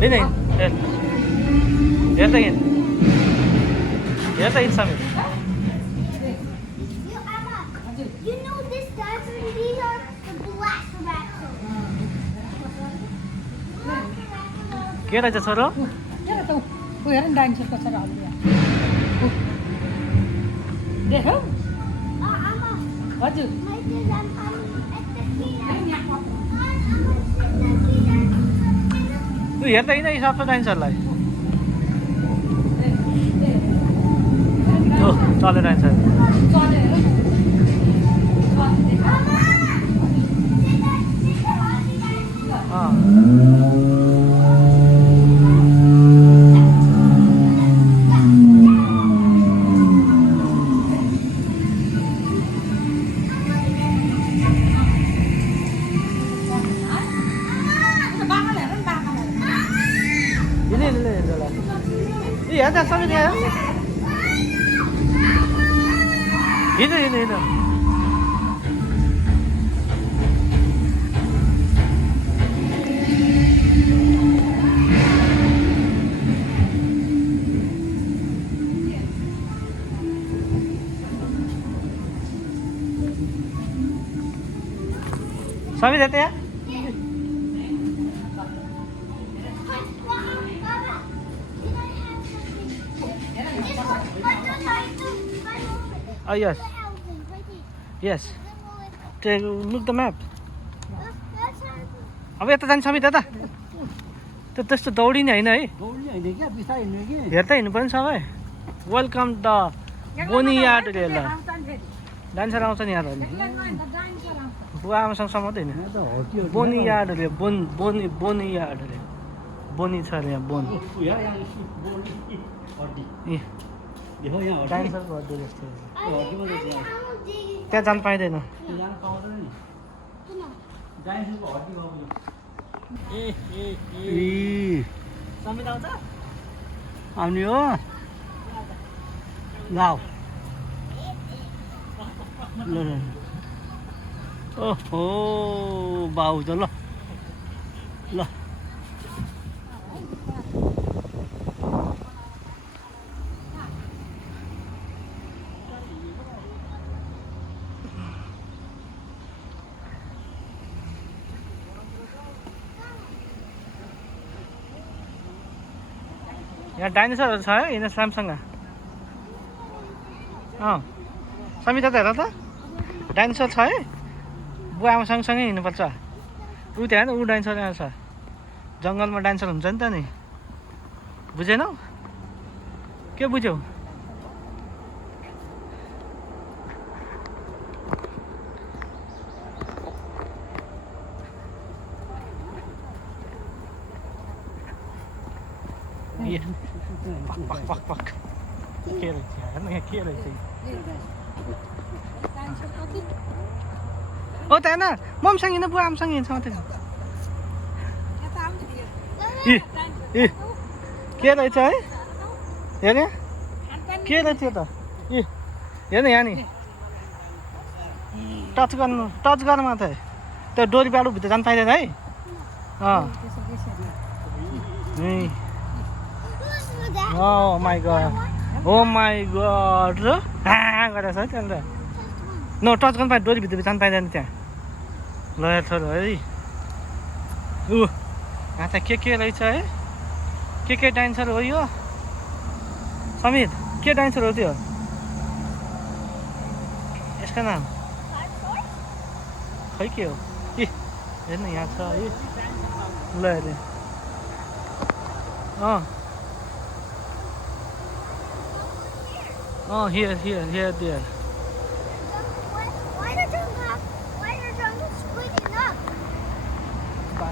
हिँड हेर त हिँड हेर त हिँड Samir You know this dinosaur, these are the Velociraptor. के रहेछ छोरो हेर त ऊ हेर न डाइनोसर कसरी आउँछ देख्यौ Amma, हजुर my dad, I'm at the key. तँ हेर त हिँड यी सबै डाइनोसरलाई ओ चलेर डाइनोसर चले हेर बाघाले हेर न बाघाले यी हेर त समीर यहाँ हिँड हिँड हिँड समीर हेर त यहाँ Oh yes, yes. Take look the map. अब यता जान्छ समीर यता त्यो त्यस्तो दौडिने होइन है दौड्ने होइन क्या बिस्तारै हिँड्ने कि हेर त हिँड्नु पर्ने सबै वेलकम द बोनियार्ड रेल डान्सर आउँछ नि यहाँ त बुवा आमासँग मात्रै होइन यहाँ त हड्डी बोनियार्ड रे बोनियार्ड रे बोनी छ अरे यहाँ बोन हड्डी ए देखो यहाँ हड्डी डान्सरको हड्डी जस्तो हड्डी मात्रै छ यहाँ त्यहाँ जानु पाइँदैन त्यो जान पाउँदैन नि डाइनोसरको हड्डी भएको ए ए ए समीर आउँछ आउने हो लाऊ ल ल ओहो बाउ त ल ल यहाँ डाइनोसरहरू छ है यिनीहरू स्यामसँग समीर त हेर त डाइनोसर छ है बुवा आमा सँगसँगै हिँड्नुपर्छ ऊ त्यहाँ ऊ डाइनोसर यहाँ छ जङ्गलमा डाइनोसर हुन्छ नि त नि बुझेनौ के बुझ्यौ पक पक पक के रहेछ हेर्नु यहाँ के रहेछ हो त होइन मम्मीसँग हिँड्नु बुवा आमासँग हिँड्छ मात्रै ए ए के रहेछ है हेर्ने के रहेछ यो त ए हेर्नु यहाँ नि टच गर्नु मात्रै त्यो डोरी बाडुभित्र जानु पाइँदैन है Oh my god. Oh my god. र गरेछ है त्यहाँनिर नो टच गर्नु पाएँ डोरीभित्र जानु पाइँदैन त्यहाँ ल छोरो है ऊ यहाँ त के रहेछ है के डाइनोसर हो यो समीर के डाइनोसर हो त्यो यसको नाम खै के हो ए हेर्नु यहाँ छ है ल हेर्नु here, there. Why the jungle splitting up?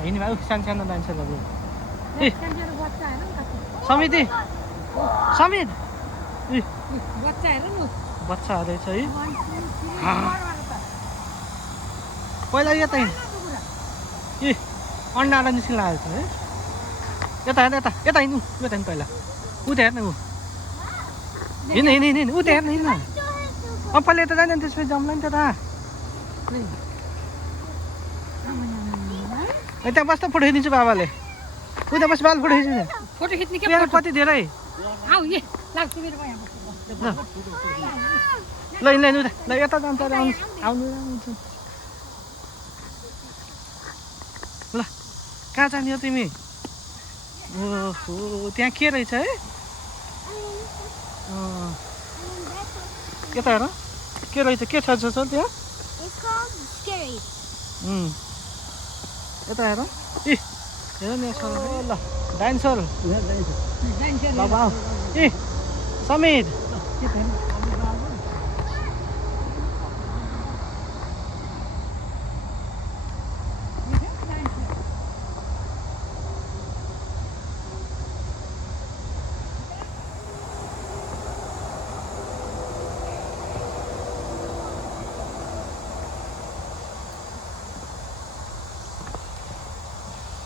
हिँड्नु भयो सानो डाइनोसरहरू ए समीर समीर ए बच्चा हेर न बच्चा रहेछ है पहिला यता हिँड ए अन्डालाई निस्किन लागेको छ है यता हेर्नु यता हिँड्नु यता हिँड्नु पहिला उता हेर्नु ऊ हिँड्नु ऊ त्यहाँ हेर्नु हिँड्नु पहिला यता जाने त्यसपछि जाउँला नि त्यता त्यहाँ बस्दा फोटो खिचिदिन्छु बाबाले उता बस बाल फोटो खिच्नु फोटो खिच्ने के यहाँ कति धेरै आऊ ये लाग्छ मेरो यहाँ बस्नु ल यिनलाई उता ल यता जान्छ अरे आउनु ल कहाँ जाने हो तिमी ओहो त्यहाँ के रहेछ है यता हेर के रहेछ के छ त्यहाँ It's called scary. यता हेर इ हेर नि ल डाइनोसर बाबा इ समीर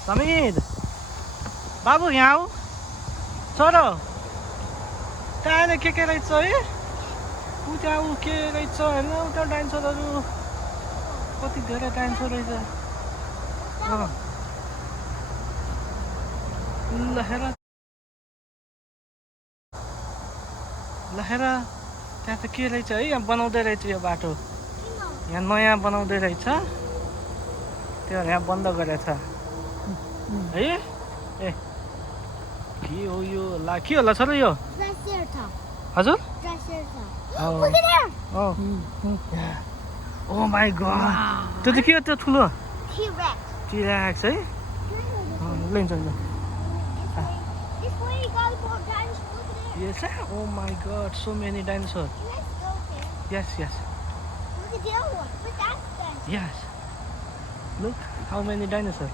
समीर बाबु यहाँ आऊ छोरो त्यहाँ के रहेछ है ऊ त्यहाँ ऊ के रहेछ हेर्न उता डाइनोसरहरू कति धेरै डाइनोसर रहेछ ल हेर त्यहाँ त के रहेछ है यहाँ बनाउँदै रहेछ यो बाटो यहाँ नयाँ बनाउँदै रहेछ त्यो यहाँ बन्द गरेछ है ए के हो यो ला के होला छोरो यो हजुर Look at there. Oh my God त्यो चाहिँ के हो त्यो ठुलो T-Rex. टिरेक्स है लिन्छ This way you gotta go dinosaurs. Look at there. Yes oh my God so many dinosaur Let's go there. Yes Look at the other one. Look at that dinosaur. Yes look how many dinosaur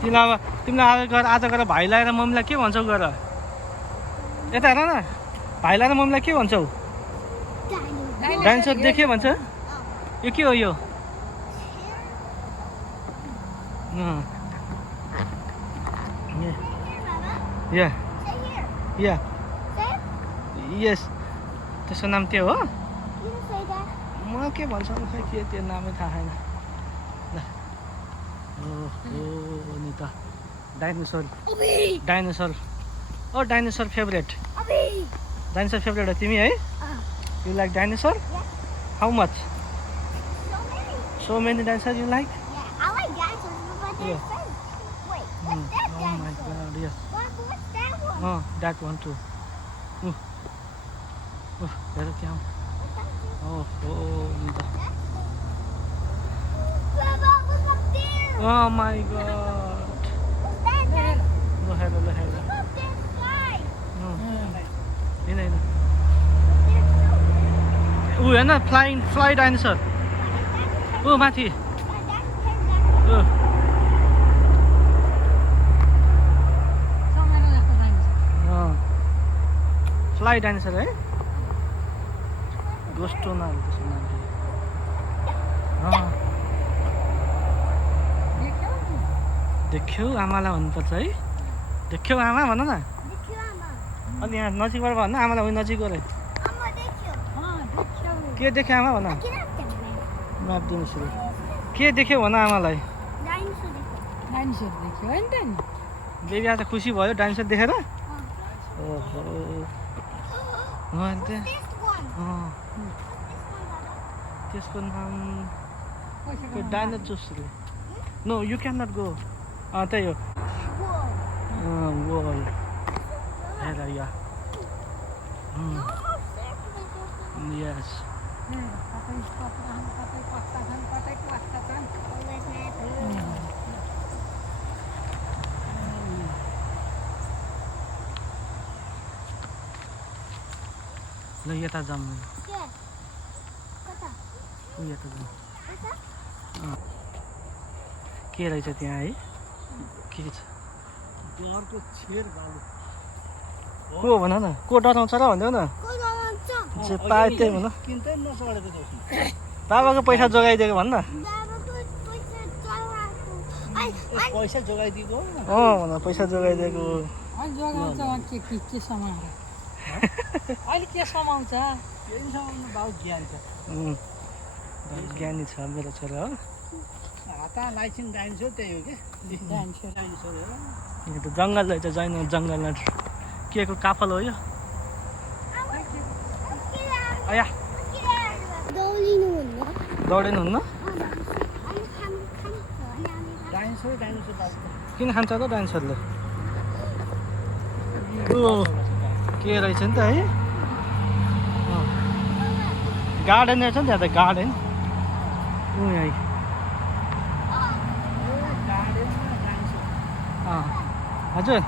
तिमीलाई आज गएर भाइलाई र मम्मीलाई के भन्छौ गर यता हेर न भाइलाई र मम्मीलाई के भन्छौ Dino. डाइनोसर देख्यो भन्छ यो के हो यो Here, Mama. Yeah Say here. Yeah Say it. यस त्यसको नाम त्यो हो You didn't say that. म के भन्छ खै के त्यो नामै थाहा छैन ल ओहो नि त डाइनोसर Obi. डाइनोसर ओ dinosaur favourite Obi. Dinosaur favourite हो तिमी है you like dinosaur how much So many. So many dinosaur you like Yeah, I like dinosaurs, but they're Yeah. fun. Wait, what's that Oh my dinosaur? god, yes. What's that one? That one too. हेर त्यहाँ What's that one? ओहो नि त Baba, look up there. Oh my god. What's that dinosaur? ल हेर Look up there in the sky. होइन होइन There's so ऊ हेर्न फ्लाइ डाइनोसर ऊ माथि फ्लाइ डाइनोसर है गोस्टोनाहरू त्यसको नाम देख्यौ आमालाई भन्नुपर्छ है देख्यौ आमा भन न अनि यहाँ नजिकबाट भन आमालाई उयो नजिक गरे के देख्यो आमा भन म्याप दिनु सुरु के देख्यो भन आमालाई डाइनोसर देख्यो होइन त नि बेबी आज खुसी भयो डाइनोसर देखेर ओहो अन्त त्यसको नाम dinosaur no you can not go त्यही हो वल हेर या यस कतै पत्रान कतै पत्ता छन् कतै पत्ता छन् ल यता जाऊँ यता जाऊँ के रहेछ त्यहाँ है के छ डरको छेर बाबु को भन न को डराउँछ र भन्देऊ न जे पाए त्यही भन किन्तै नचढेको छ बाबाको पैसा जोगाइदिएको भन्न पैसा जोगाइदिएको भन पैसा जोगाइदिएको जोगाउँछ के समाएर अहिले के समाउँछ केही समाउनु बाबु ज्ञान छ ज्ञानी छ मेरो छोरा हो हाता लाइसिङ डाइनोसर त्यही हो क्या डाइनोसर डाइनोसर हो यो त जङ्गल रहेछ जङ्गलमा के को काफल हो यो आया दौडिनु हुन्न डाइनोसर किन खान्छ त डाइनोसरले ओ के रहेछ नि त है गार्डन रहेछ नि त्यहाँ त गार्डन यहीँ हजुर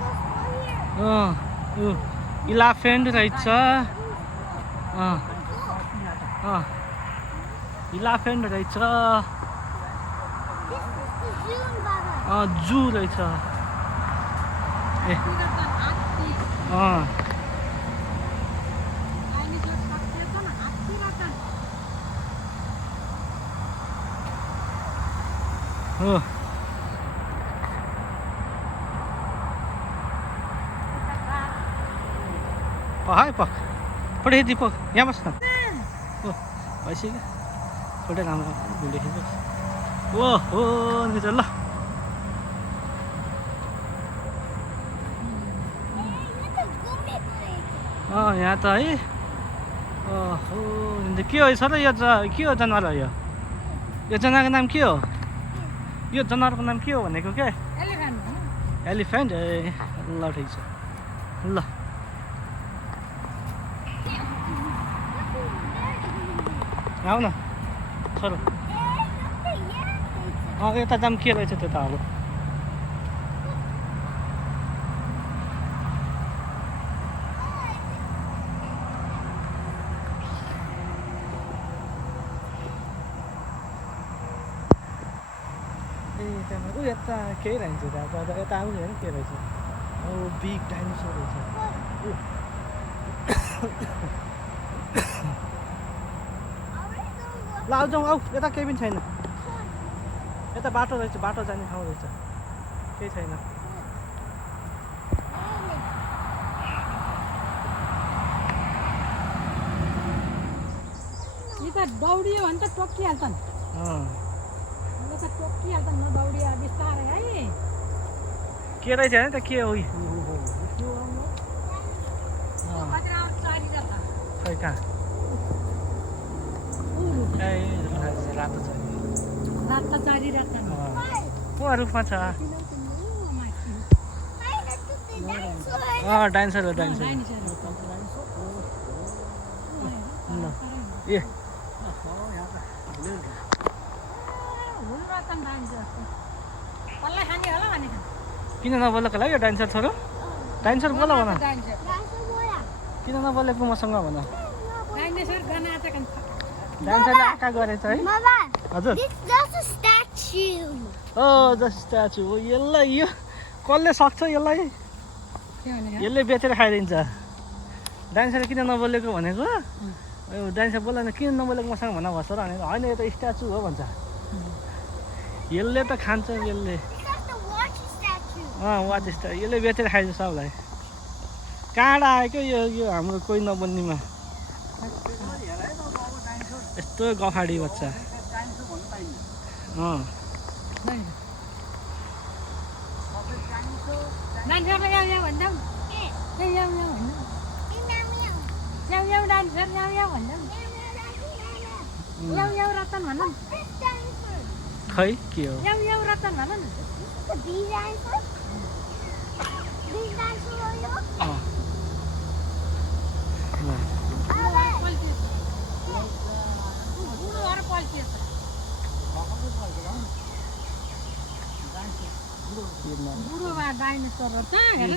इलाफेन्ट रहेछ इलाफेन्ट रहेछ जू रहेछ ए हो हाय पक पुढे दीपक यहाँ बस न हो भइसक्यो थोरै राम्रो भिडियो खिच्छ ओ हो निज ल यहाँ त है ओहो के हो सर यो के हो जनावर हो यो जनावरको नाम के हो यो जनावरको नाम के हो भनेको के एलिफेन्ट ए ल ठिक छ ल आऊ न छोरो यता जाम के रहेछ त्यो त अब ऊ यता केही रहन्छ यता आउने होइन के रहेछ ओ बिग डाइनोसर रहेछ ल आउ जाउँ आऊ यता केही पनि छैन यता बाटो रहेछ बाटो जाने ठाउँ रहेछ केही छैन यी त दौडियो भने त टोकिहाल्छन् टोकिहाल्छन् नदौडियो बिस्तारै है के रहेछ होइन त के हो खै कहाँ ए रातो छ रात चरिरहेछन् को रुखमा छ डाइनोसर हो डाइनोसर ए किन नबोलेको होला यो डाइनोसर छोरो डाइनोसर बोला भन किन नबोलेको मसँग भन डाइनोसरले आँखा गरेछ है हजुर जस्ट स्ट्याचु हो यसलाई यो कसले सक्छ यसलाई यसले बेचेर खाइदिन्छ डाइनोसर किन नबोलेको भनेको डाइनोसर बोल्दैन किन नबोलेको मसँग भन भन्छ र भनेको होइन यो त स्ट्याचु हो भन्छ यसले त खान्छ यसले वाच स्ट्याचु यसले बेचेर खाइदिन्छ सबलाई काँडा आयो क्या यो हाम्रो कोही नबन्नेमा यस्तो गफाडी बच्चा खै के हो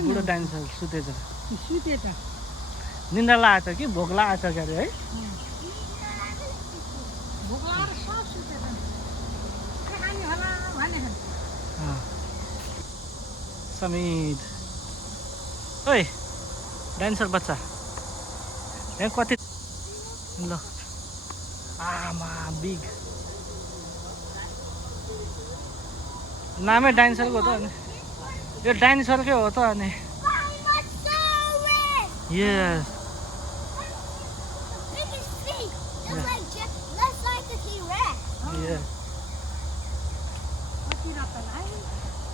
बुढो डाइनोसर सुतेछ निन्द्रा लागेछ कि भोक लागेछ के अरे है समीर ओइ डाइनोसर बच्चा यहाँ कति ल आमा बिग नामै डाइनोसरको हो त अनि यो डाइनोसरकै हो त अनि यस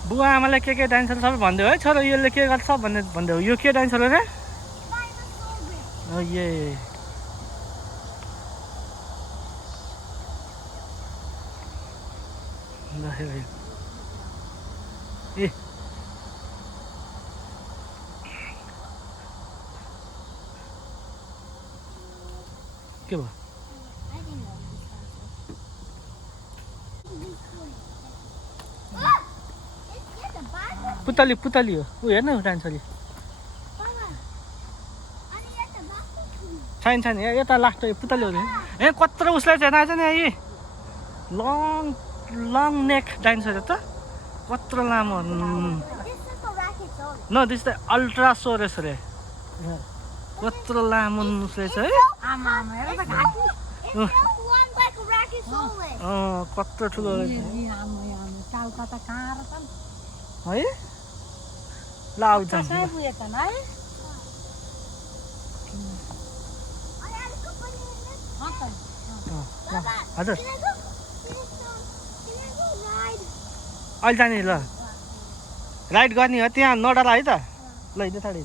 बुवा आमालाई के डान्सहरू सबै भन्दै हो है छोरो यसले के गर्छ भन्ने भन्दै हो यो के डान्सर हो रे ये ल ए के भयो पुतली पुतली हो ऊ हेर्न डान्सरी छैन छैन यता लास्ट पुतली हो ए कत्रो उसलाई चाहिँ आएछ नि यी लङ लङ नेक डान्सर हो त कत्रो लामो न दिस त अल्ट्रा सोरेस रे कत्रो लामो उसले चाहिँ कत्रो ठुलो है ल आउ जान्छ हजुर अहिले जाने ल राइड गर्ने हो त्यहाँ नडरा है त ल हिँड्नु थाले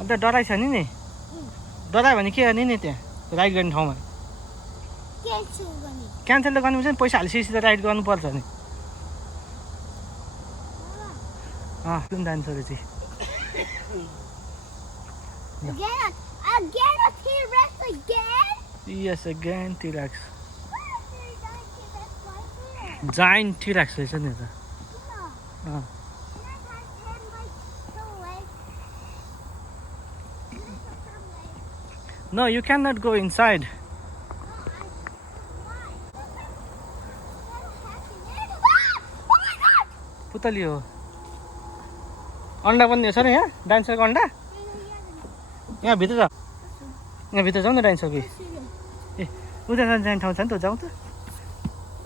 अन्त डराइ छ नि डरायो भने के गर्ने नि त्यहाँ राइड गर्ने ठाउँमा क्यान्सल त गर्नु पर्छ नि पैसा हालिसकेपछि त राइड गर्नुपर्छ नि कुन डान्सर चाहिँ Yes, again T-Rex. Giant T-Rex रहेछ नि त No, you cannot go inside. पुतली हो अन्डा पनि छ नि यहाँ डान्सरको अन्डा यहाँ भित्र छ यहाँ भित्र जाउँ न डान्सरको ए उता जाने ठाउँ छ नि त जाउँ त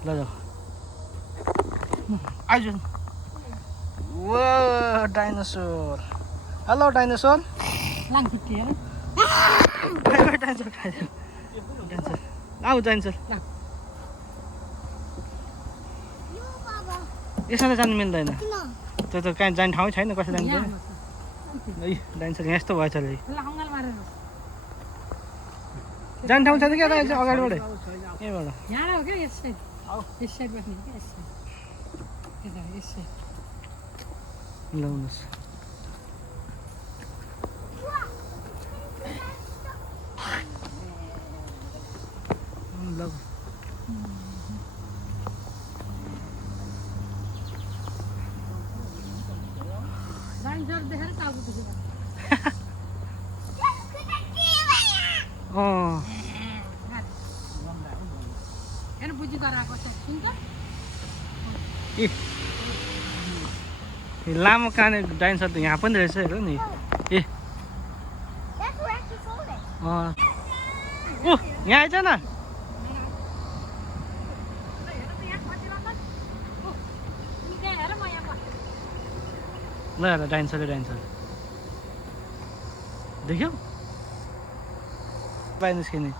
ल जाऊ आइज वो dinosaur hello dinosaur dancer dancer आऊ डान्सर यसमा त जानु मिल्दैन त्यो त कहाँ जाने ठाउँ छैन कसै जान्छ है डान्सर यहाँ यस्तो भएछ अरे जाने ठाउँ छैन क्या अगाडिबाट यहीँबाट लाउनुहोस् ल लामो काने डाइनोसर त यहाँ पनि रहेछ हेर नि ए यहाँ आइज न ल हेर डाइनोसर देख्यौ बाहिर निस्किने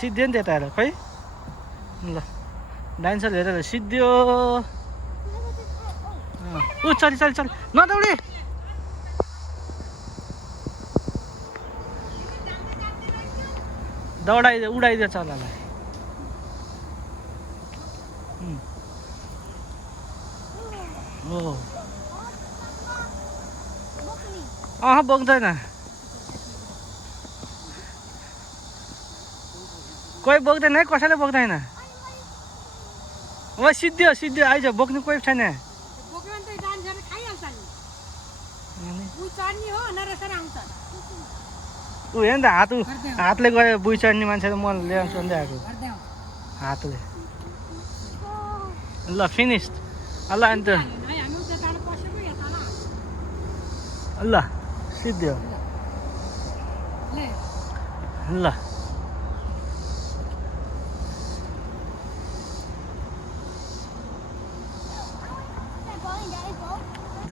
सिद्धियो नि त्यता हेर खै ल डाइनोसर हेरेर सिद्धियो चल चल चल नदौडी उडाइदियो चल्लालाई बोक्दैन कोही बोक्दैन है कसैले बोक्दैन अब सिद्धियो आइज बोक्नु कोही छैन ऊ हेर्नु त हातले गयो बुइ चढ्ने मान्छे त म ल्याउँछु भन्दै आएको हातले ल फिनिस ल अन्त ल सिद्धियो ल